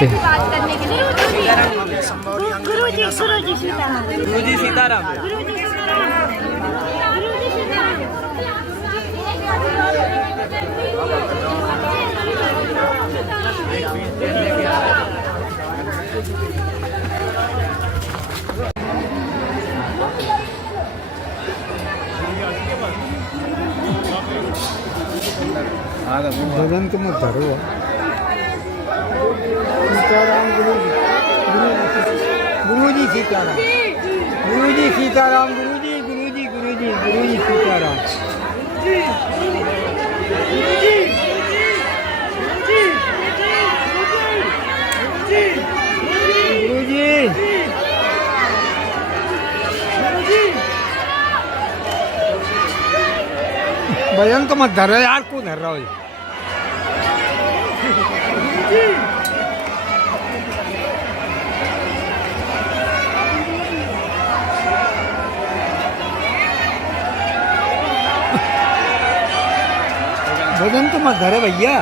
देखते हैं। गुरुजी सीताराम। भजन तो मत धरो। सीताराम गुरुजी सीताराम, गुरुजी सीताराम, गुरुजी गुरुजी गुरुजी गुरुजी सीताराम। गुरुजी भजन तो मत धरो यार, क्यों धर रहा हो? भजन तो मत धरे भैया।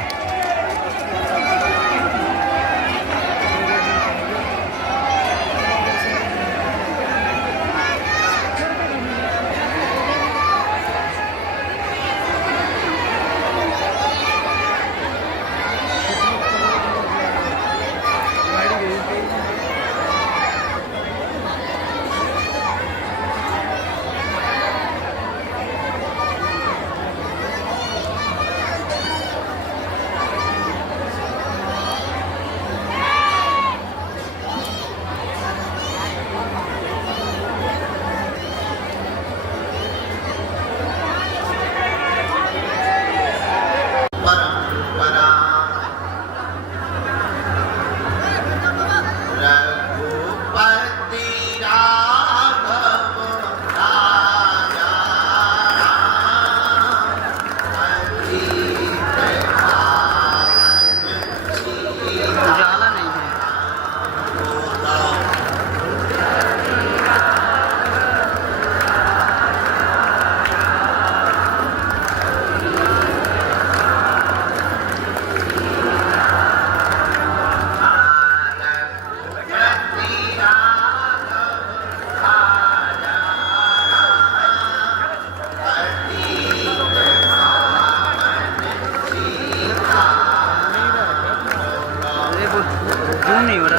नहीं हो रहा।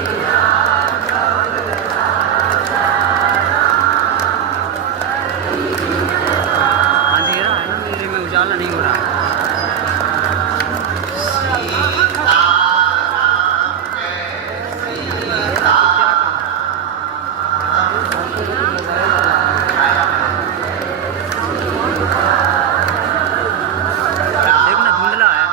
अंधेरा है ना, मेरे में उजाला नहीं हो रहा। देखना धुंधला है।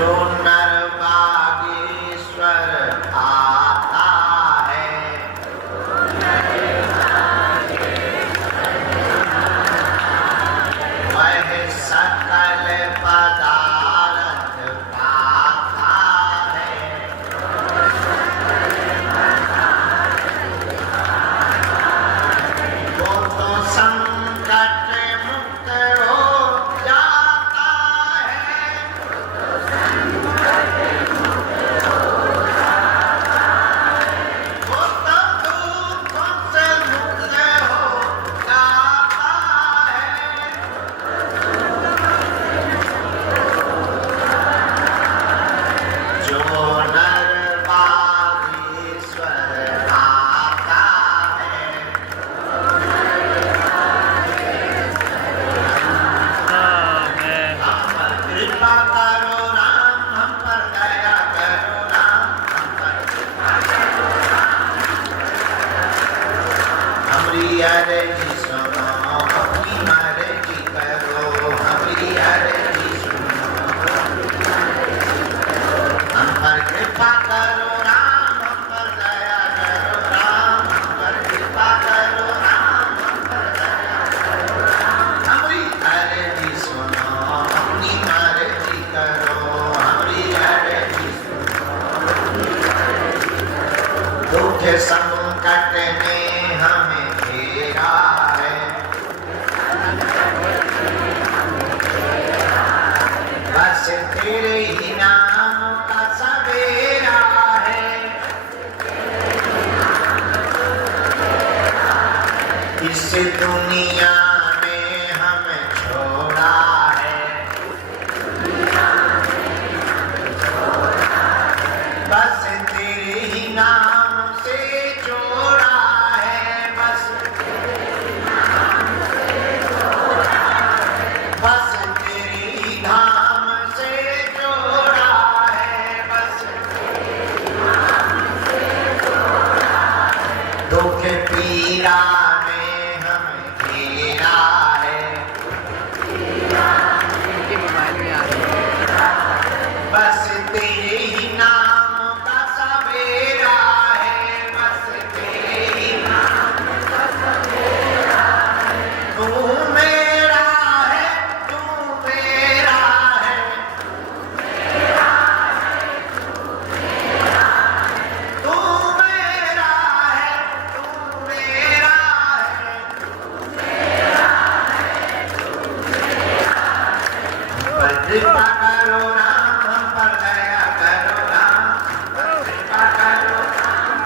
जो नर बागेश्वर आता है, वह सकल पदार्थ पाता है। वो तो संकट मुक्त हो जाता है, वो तो दुखों से मुक्त हो जाता है। जो नर बागेश्वर आता है, हम पर कृपा करो राम, हम पर दया करो राम, हमरी अर्जी सुनो, अपनी मर्जी करो, हमरी अर्जी सुनो, हम पर कृपा करो राम, हम पर दया करो राम, हम पर कृपा करो राम, हम पर दया करो राम। हमरी अर्जी सुनो, अपनी मर्जी करो, हमरी अर्जी सुनो। दुख संकट ने हमें घेरा है, बस तेरे ही नाम का सवेरा है। इस दुनिया में हमें छोड़ा है, बस तेरे ही नाम से जोड़ा है, बस तेरे ही धाम से जोड़ा है, बस दुख पीड़ा ने हमें घेरा है, बस तेरे ही नाम का सवेरा है, बस तेरे ही नाम का सवेरा है। तू मेरा है, तू मेरा है, तू मेरा है, तू मेरा है। हम पर कृपा करो राम, हम पर दया करो राम, हम पर कृपा करो राम।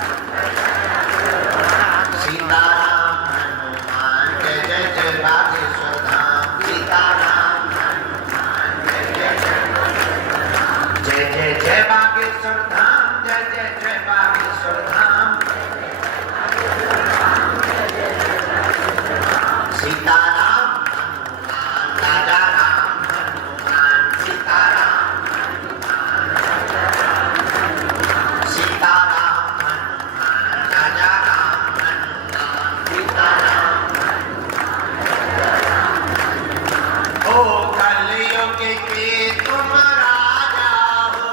सीताराम हनुमान जय जय जय बागेश्वर धाम, सीताराम हनुमान जय जय जय बागेश्वर धाम, जय जय जय बागेश्वर धाम। सीताराम हनुमान राजा राम हनुमान, सीताराम हनुमान, सीताराम हनुमान राजा राम हनुमान, सीताराम। ओ कलयुग के तुम राजा हो,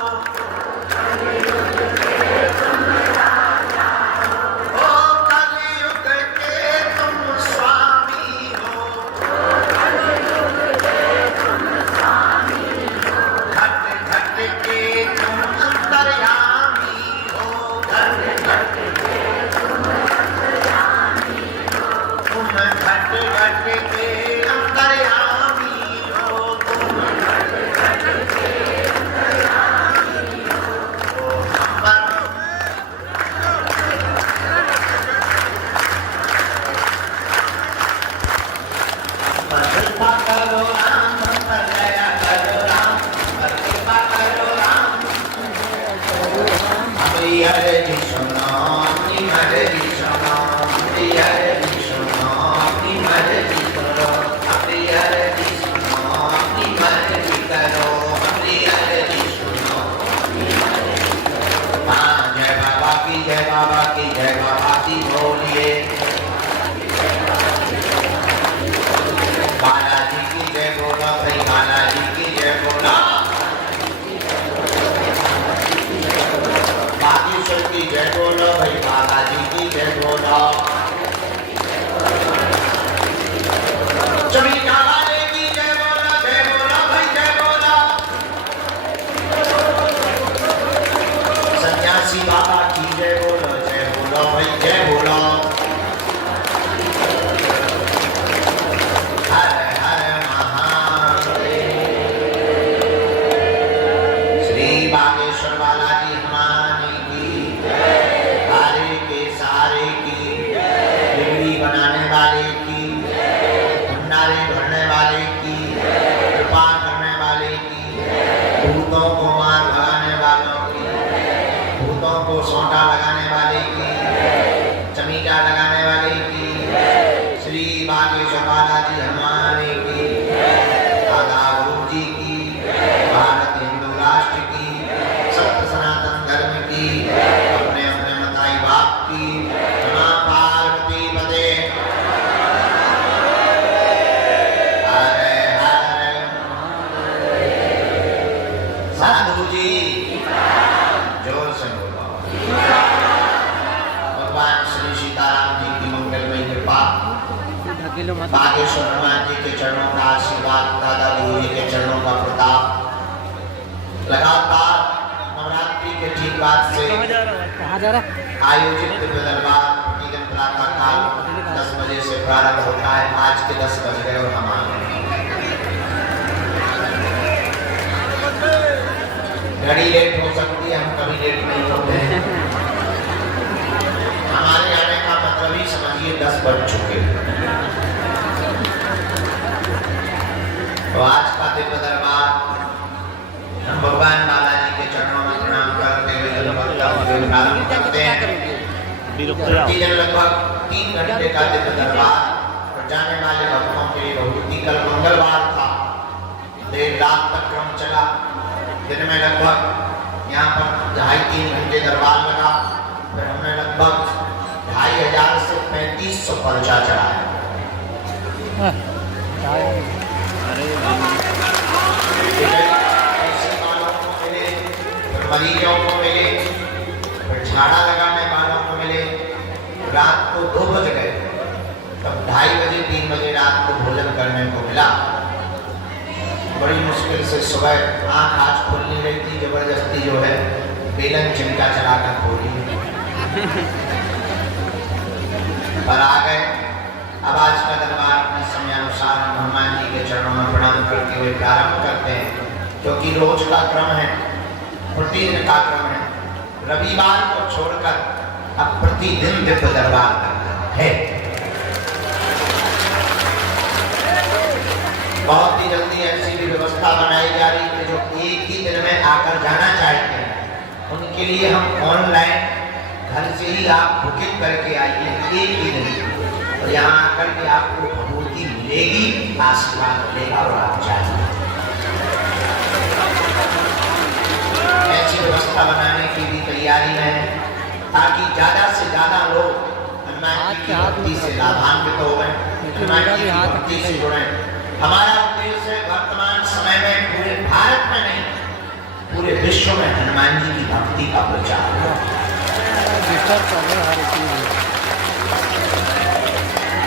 ओ कलयुग के तुम स्वामी हो, घट घट के तुम अंतर्यामी हो, घट घट के तुम अंतर्यामी हो, तुम घट घट के अंतर्यामी हो, तुम घट घट के अंतर्यामी हो। ओ हम पर कृपा करो राम, हम पर दया करो राम, हम पर कृपा करो राम। हमरी अर्जी सुनो, अपनी मर्जी सुनो, हमरी अर्जी सुनो, अपनी मर्जी करो, हमरी अर्जी सुनो, अपनी मर्जी करो, हमरी अर्जी सुनो। हाँ, जय बाबा की, जय बाबा की, जय बाबा की बोलिए। बालाजी की जय बोलो भाई, बालाजी की जय बोलो। तुलसी बाबा की जय बोलो भाई जय बोलो। हर हर महादेव। श्री बागेश्वर बालाजी हनुमान की हारे के सहारे की, बिगड़ी बनाने वाले की, भंडारे भरने वाले की, कृपा करने वाले की, भूतों को मार भगाने वालों की, भूतों को सोंटा लगाने वाले की, चमीटा लगाने वाले की, श्री बागेश्वर बालाजी हनुमान की, दादा गुरु जी की, भारत हिंदू राष्ट्र की, सत्य सनातन धर्म की, अपने अपने मताई बाप की, नमः पार्वती पते। हरे हरे साधु जी जोर से बोलो। भगवान श्री सीताराम जी की मंगलमयी कृपा, बागेश्वर हनुमान जी के चरणों का आशीर्वाद, दादा गुरु जी के चरणों का प्रताप, लगातार नवरात्रि के ठीक बाद से आयोजित दिव्य दरबार प्रतिदिन प्रातः काल 10 बजे से प्रारंभ होता है। आज के 10 बज गए और हम आ गए। घड़ी लेट हो सकती है, हम कभी लेट नहीं होते हैं। हमारे आने का मतलब ही समझिए 10 बज चुके। तो आज का दिव्य दरबार हम भगवान बालाजी के चरणों में प्रणाम करते हुए प्रारंभ करते हैं। प्रतिदिन लगभग 3 घंटे का दिव्य दरबार और जाने वाले भक्तों के लिए बहुत ही, कल मंगलवार था, देर रात तक क्रम चला। दिन में लगभग यहाँ पर 2.5-3 घंटे दरबार लगा। फिर हमने लगभग 2500 से 3500 पर्चा चढ़ाया। मरीजों को मिले, फिर झाड़ा लगाने वालों को मिले। रात को 2 बज गए, तब 2:30 बजे 3 बजे रात को भोजन करने को मिला। बड़ी मुश्किल से सुबह आँख आज खुल नहीं रही थी, जबरदस्ती जो है बेलन चिमटा चलाकर खोली पर आ गए। अब आज का दरबार अपने समयानुसार हनुमान जी के चरणों में प्रणाम करते हुए प्रारंभ करते हैं, क्योंकि रोज का क्रम है, प्रतिदिन का क्रम है। रविवार को छोड़कर अब प्रतिदिन दिव्य दरबार करना है। बहुत ही जल्दी ऐसी भी व्यवस्था बनाई जा रही है जो एक ही दिन में आकर जाना चाहते हैं, उनके लिए हम ऑनलाइन घर से ही आप बुकिंग करके आइए एक ही दिन, और यहाँ आकर के आपको भगवती मिलेगी, आशीर्वाद मिलेगा और आप जाएंगे। ऐसी व्यवस्था बनाने की भी तैयारी में है, ताकि ज्यादा से ज्यादा लोग हनुमान जी की भक्ति से लाभान्वित हो गए, हनुमान जी की भक्ति से जुड़े। हमारा उद्देश्य वर्तमान समय में पूरे भारत में नहीं, पूरे विश्व में हनुमान जी की भक्ति का प्रचार हो।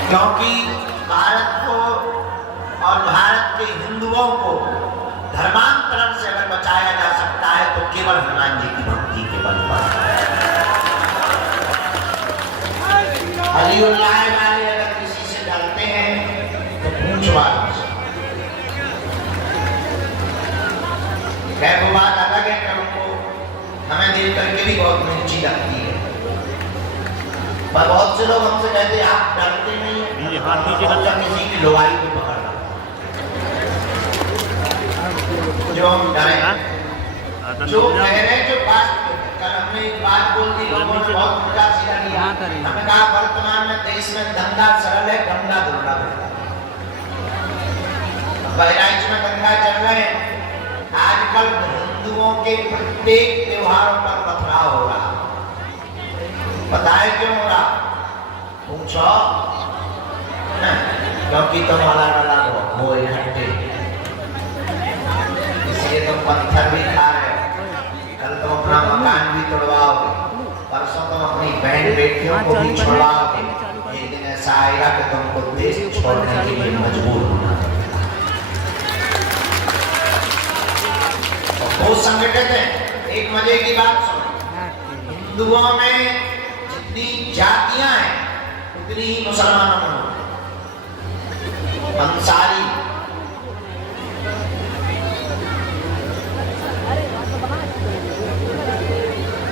क्योंकि भारत को और भारत के हिंदुओं को धर्मांतरण से अगर बचाया जा सकता है तो केवल हनुमान जी की भक्ति के बल पर। अलीउल्लाह वाले अगर किसी से डरते हैं तो पूछ वालों से। खैर वो बात अलग है कि उनको हमें देख करके भी बहुत मिर्ची लगती है, पर बहुत से लोग हमसे कहते हैं आप डरते नहीं हैं, किसी की लोहाई को पकड़ लो जो हम डरे। जो कह रहे जो बात, कल हमने एक बात बोल दी, लोगों ने बहुत उल्टा सीधा लिया। हमने कहा वर्तमान में देश में धंधा सरल है, गंगा दुर्लभ है। बहराइच में गंगा चल रहे हैं। आजकल हिंदुओं के प्रत्येक त्योहारों पर पथराव हो रहा, पता है क्यों हो रहा? पूछो, क्योंकि तुम अलग अलग हो इकट्ठे, इसलिए तुम पत्थर भी खा रहे हो। कल तुम अपना मकान भी तोड़वाओगे, परसों तुम अपनी बहन बेटियों को भी छोड़वाओगे। एक दिन ऐसा आएगा कि तुमको देश छोड़ने के लिए मजबूर होना। वो संगठित है। एक मजे की बात सुनो, हिंदुओं में जितनी जातियां हैं उतनी ही मुसलमानों में होती हैं। अंसारी,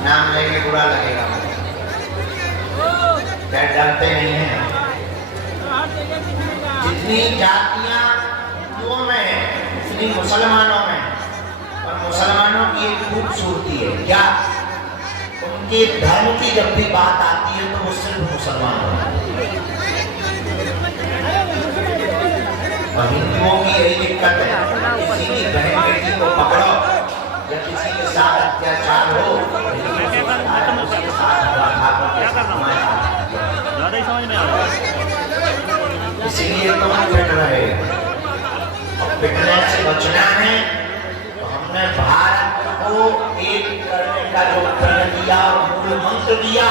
नाम लेके बुरा लगेगा, क्या जानते नहीं हैं? जितनी जातियां हिंदुओं में है उतनी मुसलमानों में है। और मुसलमानों की एक खूबसूरती है, क्या? उनके धर्म की जब भी बात आती है तो वो सिर्फ मुसलमान होते हैं। और हिंदुओं की यही दिक्कत है, किसी की बहन बेटी को पकड़ो या किसी के साथ अत्याचार हो, इसीलिए तुम पिट रहे हो। पिटने से बचना है तो हमने भारत को एक करने का जो प्रण दिया, मूल मंत्र दिया,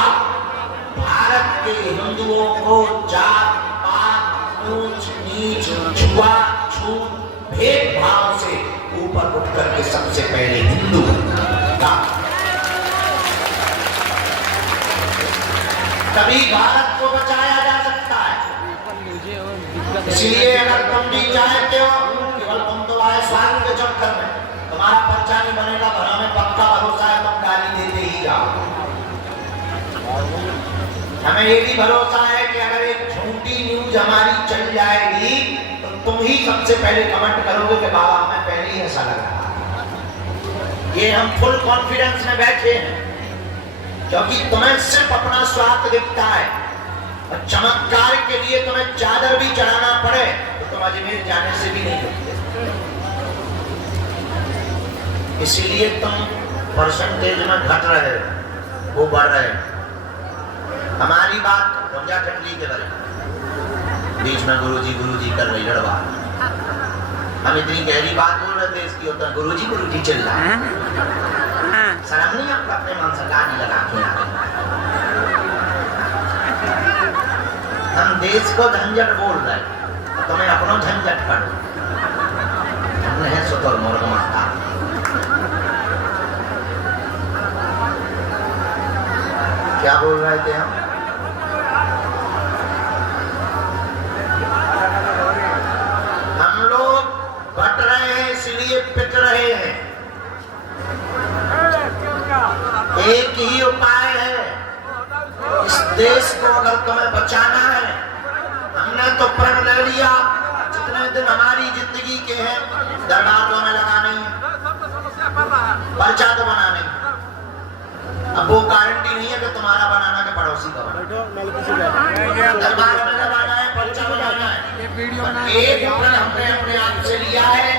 भारत के हिंदुओं को जात पात ऊंच नीच छुआ छूत भेदभाव से ऊपर उठ करके सबसे पहले हिंदू का, तभी भारत को बचाया जा सकता है। इसलिए अगर तुम भी चाहते हो, केवल तुम तो आए स्वार्थ के चक्कर में, तुम्हारा पर्चा नहीं बनेगा, पर हमें पक्का भरोसा है तुम गाली देते ही जाओ। हमें ये भी भरोसा है कि अगर एक झूठी न्यूज हमारी चल जाएगी तो तुम ही सबसे पहले कमेंट करोगे कि बाबा हमें पहले ही ऐसा लग रहा। ये हम फुल कॉन्फिडेंस में बैठे हैं क्योंकि तुम्हें सिर्फ अपना स्वार्थ दिखता है। और चमत्कार के लिए तुम्हें चादर भी चढ़ाना पड़े तो तुम अजमेर जाने से भी नहीं रुकते। इसीलिए तुम परसेंटेज में घट रहे हो, वो बढ़ रहे हो। हमारी बात गंजा टंडली के बारे में बीच में गुरुजी कर रही लड़वा। हम इतनी गहरी बात बोल रहे थे इसकी, होता गुरुजी चल रहा है। शर्म नहीं आपको अपने मन से गाली लगा के आते? हम देश को झंझट बोल रहे हैं, तुम्हें अपनो झंझट करो। हमने है सुतोर मोर्ग माता। क्या बोल रहे थे हम? हम लोग बट रहे हैं इसलिए पिट रहे हैं। एक ही उपाय है इस देश को अगर तुम्हें बचाना है। हमने तो प्रण ले लिया, जितने दिन हमारी जिंदगी के हैं दरबार तो हमें लगा नहीं है, पर्चा तो बना नहीं। अब वो गारंटी नहीं है कि तुम्हारा बनाना के पड़ोसी का बना। दरबार में लगाना है, पर्चा बनाना है। एक प्रण हमने अपने आप से लिया है।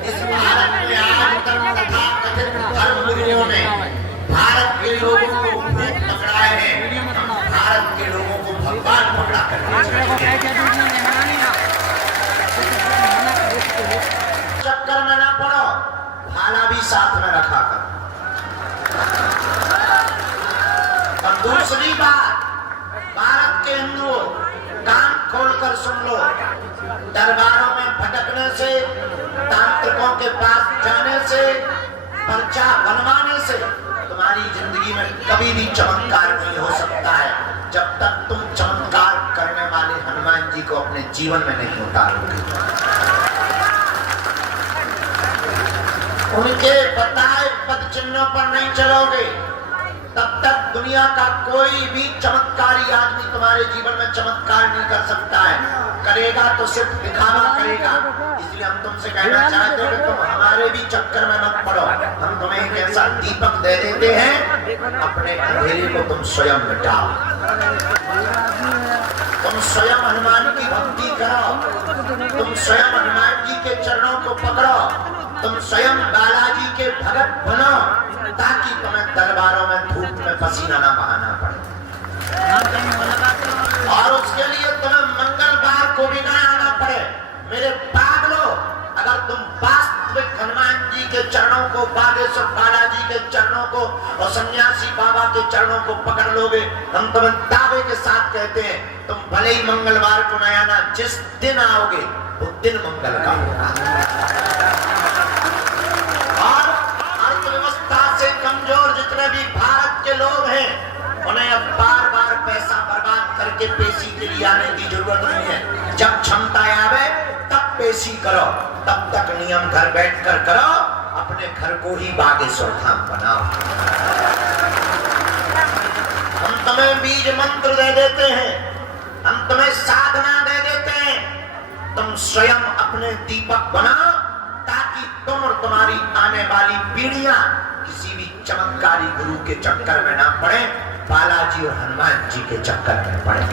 इस भारत में आज तथा कथित धर्म गुरुओं ने भारत के लोगों को पकड़ाए हैं, हम भारत के लोगों को भगवान पकड़ा कर चक्कर में ना पड़ो, भाला भी साथ में रखा कर। और दूसरी बात, भारत के हिंदुओं कान खोलकर सुन लो, दरबारों में भटकने से, तांत्रिकों के पास जाने से, पर्चा बनवाने से तुम्हारी जिंदगी में कभी भी चमत्कार नहीं हो सकता है जब तक तुम चमत्कार करने वाले हनुमान जी को अपने जीवन में नहीं उतारोगे। उनके बताए पद चिन्हों पर नहीं चलोगे तब तक दुनिया का कोई भी चमत्कारी आदमी तुम्हारे जीवन में चमत्कार नहीं कर सकता है। करेगा तो सिर्फ दिखावा करेगा। इसलिए हम तुमसे कहना चाहते हैं कि तुम हमारे भी चक्कर में मत पड़ो। हम तुम्हें एक ऐसा दीपक दे देते हैं, अपने अंधेरे को तुम स्वयं मिटाओ। तुम स्वयं हनुमान की भक्ति करो, तुम स्वयं हनुमान जी के चरणों को पकड़ो, तुम स्वयं बालाजी के भगत बनो, ताकि तुम्हें दरबारों में धूप में पसीना ना बहाना पड़े। और उसके लिए तुम्हें मंगलवार को भी ना आना पड़े। मेरे पागलो, अगर तुम वास्तविक हनुमान जी के चरणों को, बागेश्वर बालाजी के चरणों को और सन्यासी बाबा के चरणों को पकड़ लोगे, हम तुम्हें दावे के साथ कहते हैं, तुम भले ही मंगलवार को न आना, जिस दिन आओगे वो दिन मंगल का होगा। और अर्थव्यवस्था से कमजोर जितने भी भारत के लोग हैं, उन्हें अब बार बार पैसा बर्बाद करके पेशी के लिए आने की जरूरत नहीं है। जब क्षमता आवे तब पेशी करो, तब तक नियम घर बैठकर करो, अपने घर को ही बागेश्वर धाम बनाओ। हम तुम्हें बीज मंत्र दे देते हैं, हम तुम्हें साधना दे देते हैं, तुम स्वयं अपने दीपक बनाओ ताकि तुम और तुम्हारी आने वाली पीढ़ियां किसी भी चमत्कारी गुरु के चक्कर में ना पड़े, बालाजी और हनुमान जी के चक्कर में पड़े।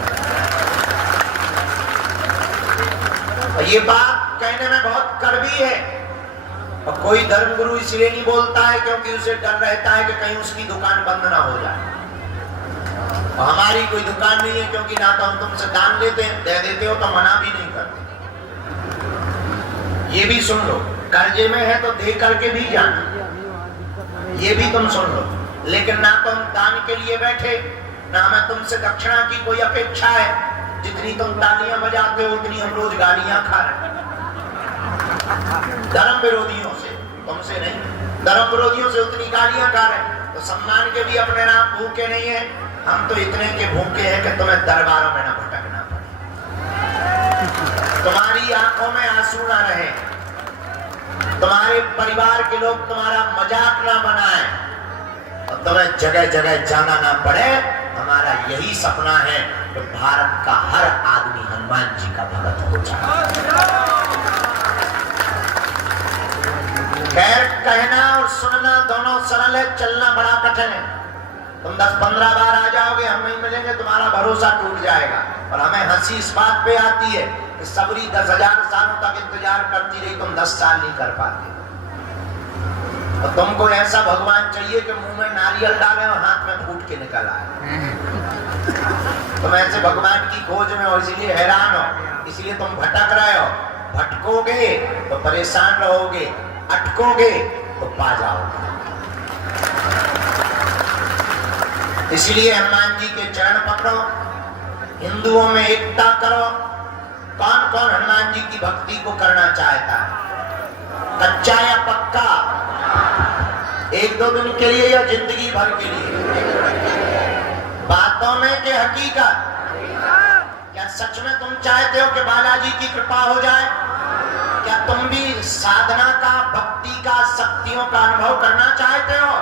और ये बात कहने में बहुत कड़वी है, और कोई धर्मगुरु इसलिए नहीं बोलता है क्योंकि उसे डर रहता है कि कहीं उसकी दुकान बंद ना हो जाए। और हमारी कोई दुकान नहीं है, क्योंकि ना तो हम तुमसे दान लेते हैं, दे देते हो तो मना भी नहीं करते। ये भी सुन लो, कर्जे में है तो दे करके भी जाना, ये भी तुम सुन लो। लेकिन ना तो हम दान के लिए बैठे, ना हमें तुमसे दक्षिणा की कोई अपेक्षा है। जितनी तुम तालियां बजाते हो उतनी हम रोज गालियां खा रहे हैं धर्म विरोधियों से, तुमसे नहीं, धर्म विरोधियों से उतनी गालियां खा रहे हैं। तो सम्मान के भी अपने नाम भूखे नहीं है, हम तो इतने के भूखे हैं कि तुम्हें दरबारों में ना भटकना पड़े, तुम्हारी आंखों में आंसू ना रहे, तुम्हारे परिवार के लोग तुम्हारा मजाक ना बनाए, और तुम्हें जगह जगह जाना ना पड़े। हमारा यही सपना है कि भारत का हर आदमी हनुमान जी का भगत हो जाए। खैर, कहना और सुनना दोनों सरल है, चलना बड़ा कठिन है। तुम 10-15 बार आ जाओगे, हम नहीं मिलेंगे, तुम्हारा भरोसा टूट जाएगा। और हमें हंसी इस बात पे आती है कि सबरी 10,000 सालों तक इंतजार करती रही, तुम 10 साल नहीं कर पाते। और तुमको ऐसा भगवान चाहिए कि मुंह में नारियल डाले और हाथ में फूट के निकल आए। तुम ऐसे भगवान की खोज में हो, इसीलिए हैरान हो, इसलिए तुम भटक रहे हो। भटकोगे तो परेशान रहोगे, अटकोगे तो पा जाओगे। इसलिए हनुमान जी के चरण पकड़ो, हिंदुओं में एकता करो। कौन कौन हनुमान जी की भक्ति को करना चाहता है, कच्चा या पक्का, 1-2 दिन के लिए या जिंदगी भर के लिए? बातों में के हकीकत? क्या सच में तुम चाहते हो कि बालाजी की कृपा हो जाए? क्या तुम भी साधना का, भक्ति का, शक्तियों का अनुभव करना चाहते हो?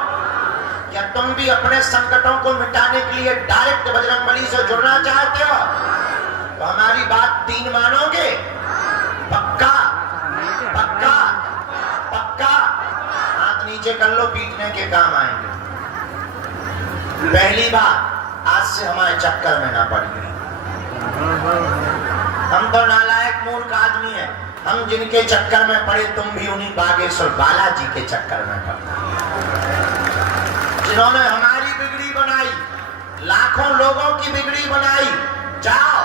क्या तुम भी अपने संकटों को मिटाने के लिए डायरेक्ट बजरंगबली से जुड़ना चाहते हो? तो हमारी बात 3 मानोगे? पक्का पक्का पक्का? हाथ नीचे कर लो, पीटने के काम आएंगे। पहली बात, आज से हमारे चक्कर में ना पड़िए। हम तो नालायक मूर्ख आदमी हैं, हम जिनके चक्कर में पड़े, तुम भी उन्हीं बागेश्वर बालाजी के चक्कर में पड़े, जिन्होंने हमारी बिगड़ी बनाई, लाखों लोगों की बिगड़ी बनाई। जाओ,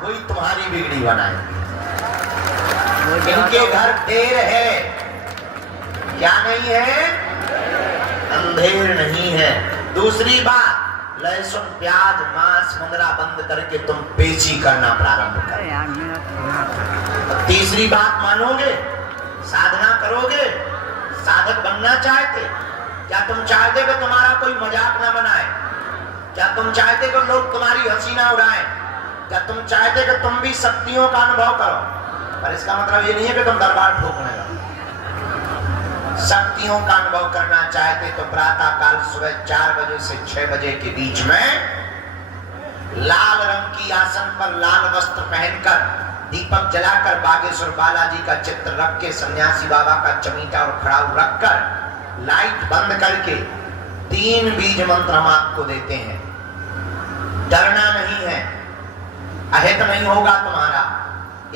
वही तुम्हारी बिगड़ी बनाएंगे। इनके घर देर है, क्या नहीं है? अंधेर नहीं है। दूसरी बात, लहसुन, प्याज, मांस, मुंगरा बंद करके तुम पेशी करना प्रारंभ करो। तीसरी बात मानोगे, साधना करोगे, साधक बनना चाहते? क्या तुम चाहते कि तुम्हारा कोई मजाक ना बनाए? क्या तुम चाहते कि लोग तुम्हारी हंसी ना उड़ाएं? क्या तुम चाहते कि तुम भी शक्तियों का अनुभव करो? पर इसका मतलब ये नहीं है कि तुम दरबार ठोकने लगो। शक्तियों का अनुभव करना चाहते तो प्रातः काल सुबह 4 बजे से 6 बजे के बीच में लाल रंग की आसन पर लाल वस्त्र पहनकर, दीपक जलाकर, बागेश्वर बालाजी का चित्र रख के, सन्यासी बाबा का चमीटा और खड़ाऊ रखकर, लाइट बंद करके 3 बीज मंत्र हम आपको देते हैं। डरना नहीं है, अहित नहीं होगा तुम्हारा।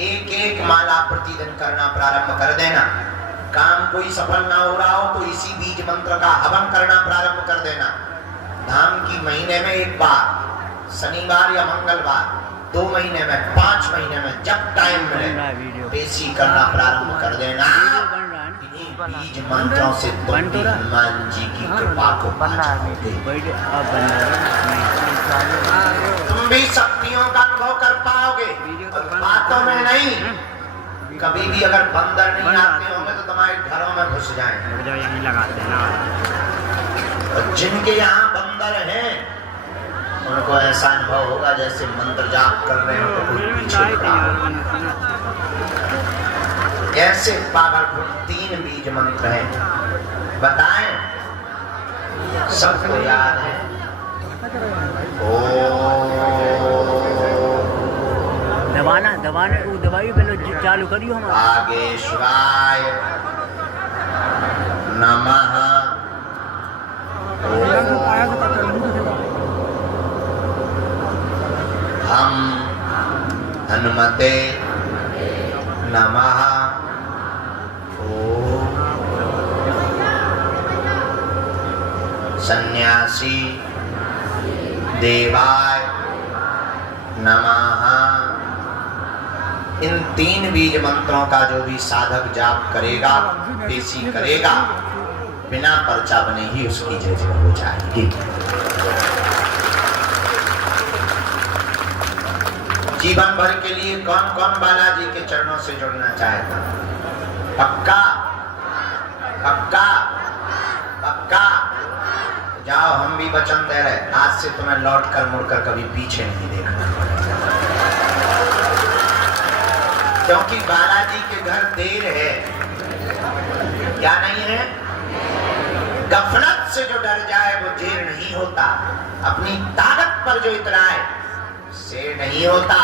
1-1 माला प्रतिदिन करना प्रारंभ कर देना। काम कोई सफल ना हो रहा हो तो इसी बीज मंत्र का हवन करना प्रारंभ कर देना। धाम की महीने में 1 बार, शनिवार या मंगलवार, 2 महीने में, 5 महीने में, जब टाइम मिले पेशी करना प्रारंभ कर देना। बीज मंत्रों से तुम हनुमान जी की कृपा को पा जाओगे। तुम भी शक्तियों का अनुभव कर पाओगे, और बातों में नहीं। कभी भी अगर बंदर नहीं आते होंगे तो तुम्हारे घरों में घुस जाएंगे। यहीं लगाते हैं ना। और जिनके यहाँ बंदर हैं उनको ऐसा अनुभव होगा जैसे मंत्र जाप कर रहे हो तो कोई पीछे खड़ा हो। ऐसे पावरफुल 3 बीज मंत्र हैं, बताएं सबको याद है। दबाना दबाने वो दवाई पहले चालू करियो हम नागेश्वराय नमः। हम हनुमते नमः। ओम सन्यासी देवाय नमः। इन 3 बीज मंत्रों का जो भी साधक जाप करेगा, देसी करेगा, बिना पर्चा बने ही उसकी जय जय हो जाएगी। जीवन भर के लिए कौन कौन बालाजी के चरणों से जुड़ना चाहेगा? पक्का पक्का पक्का? जाओ, हम भी वचन दे रहे, आज से तुम्हें लौट कर मुड़कर कभी पीछे नहीं देखना, क्योंकि बालाजी के घर देर है। क्या नहीं है? गफलत से जो डर जाए वो देर नहीं होता, अपनी ताकत पर जो इतराए से नहीं होता।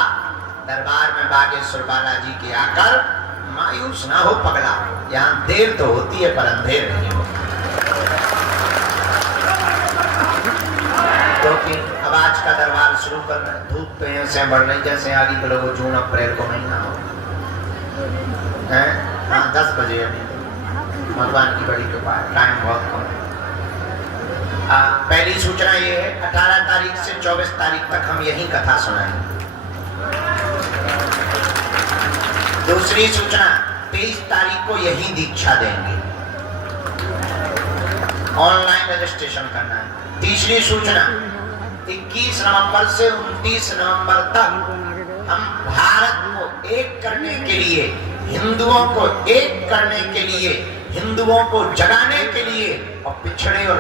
दरबार में बागेश्वर बालाजी के आकर मायूस ना हो पगला, यहाँ देर तो होती है पर अंधेर नहीं होता। क्योंकि अब आज का दरबार शुरू कर रहे, धूप पे से बढ़ रही, जैसे आगे के लोगों जून अप्रैल को महीना हो, 10 बजे अभी भगवान की बड़ी कृपा है, टाइम बहुत कम है। पहली सूचना ये है, 18 तारीख से 24 तारीख तक हम यही कथा सुनाएंगे। दूसरी सूचना, 23 तारीख को यही दीक्षा देंगे, ऑनलाइन रजिस्ट्रेशन करना है। तीसरी सूचना, 21 नवंबर से 29 नवंबर तक हम भारत को एक करने के लिए, हिंदुओं को एक करने के लिए, हिंदुओं को जगाने के लिए और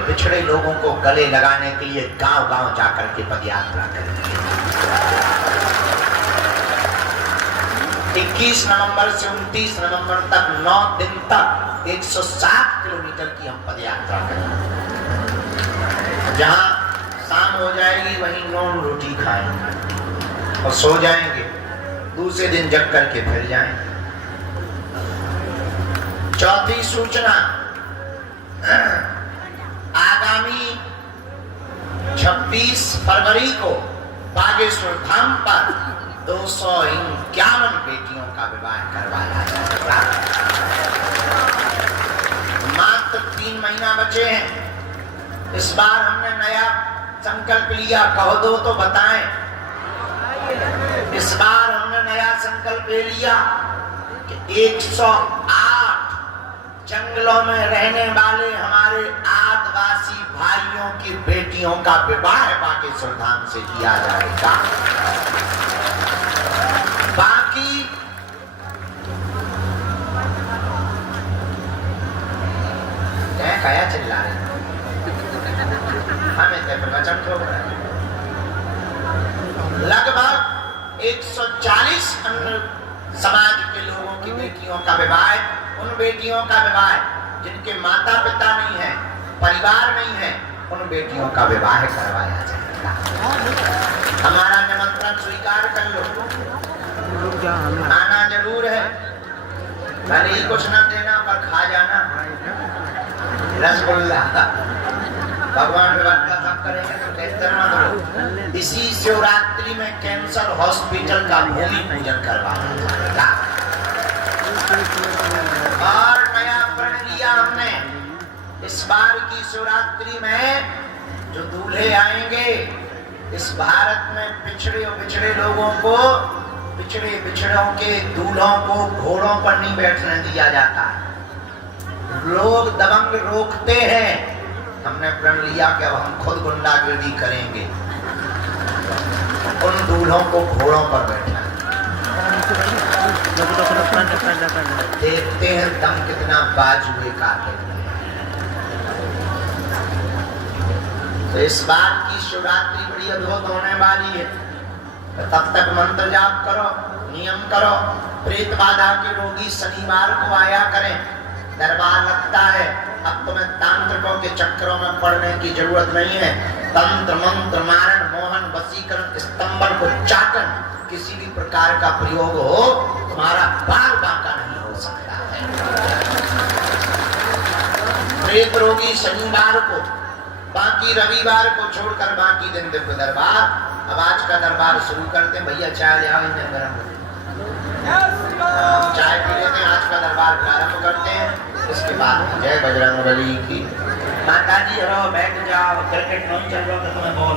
पिछड़े लोगों को गले लगाने के लिए गांव-गांव जाकर के पदयात्रा करेंगे। 21 नवंबर से 29 नवंबर तक 9 दिन तक 107 किलोमीटर की हम पदयात्रा करेंगे। जहां शाम हो जाएगी वहीं नॉन रोटी खाएंगे और सो जाएंगे, दूसरे दिन जग करके फिर जाएंगे। चौथी सूचना, आगामी 26 फरवरी को बागेश्वर धाम पर 251 बेटियों का विवाह करवाया जाएगा। मात्र 3 महीना बचे हैं। इस बार हमने नया संकल्प लिया, कहो दो तो बताएं। इस बार हमने नया संकल्प लिया कि 108 जंगलों में रहने वाले हमारे आदिवासी भाइयों की बेटियों का विवाह बागेश्वर धाम से किया जाएगा। बाकी क्या चिल्ला रहे हमें वचन क्यों बना? लगभग 140 अन्य समाज के लोगों की बेटियों का विवाह, उन बेटियों का विवाह जिनके माता पिता नहीं है, परिवार नहीं है, उन बेटियों का विवाह करवाया जाएगा। हमारा निमंत्रण स्वीकार कर लो, आना जरूर है, भले ही कुछ न देना पर खा जाना रसगुल्ला। भगवान व्यवस्था सब करेंगे तो टेंशन मत लो। इसी शिवरात्रि में कैंसर हॉस्पिटल का भूमि पूजन करवाया जाएगा। और नया प्रण लिया हमने, इस बार की शिवरात्रि में जो दूल्हे आएंगे, इस भारत में पिछड़े लोगों को, पिछड़ों के दूल्हों को घोड़ों पर नहीं बैठने दिया जाता। लोग दबंग रोकते हैं, हमने प्रण लिया कि अब हम खुद गुंडागिर्दी करेंगे, उन दूल्हों को घोड़ों पर बैठा। देखते हैं दम कितना बाजुए काटे। तो इस बात की शिवरात्रि बड़ी अद्भुत होने वाली है। तो तब तक मंत्र जाप करो, नियम करो। प्रेत बाधा के रोगी शनिवार को आया करें, दरबार लगता है। अब तुम्हें तांत्रिकों के चक्करों में पड़ने की जरूरत नहीं है। तंत्र मंत्र मारण मोहन वशीकरण स्तंभन को चाटन किसी भी प्रकार का प्रयोग हो, तुम्हारा बाल बांका नहीं हो सकता है। प्रेत रोगी शनिवार को, बाकी रविवार को छोड़कर बाकी दिन दिव्य दरबार। अब आज का दरबार शुरू करते हैं। भैया चाय ले आओ, इन्हें गरम चाय पी लेते हैं। आज का दरबार प्रारंभ करते हैं। इसके बाद जय बजरंगबली की। माता जी हो, बैठ जाओ। क्रिकेट नहीं चल रहा तो तुम्हें बॉल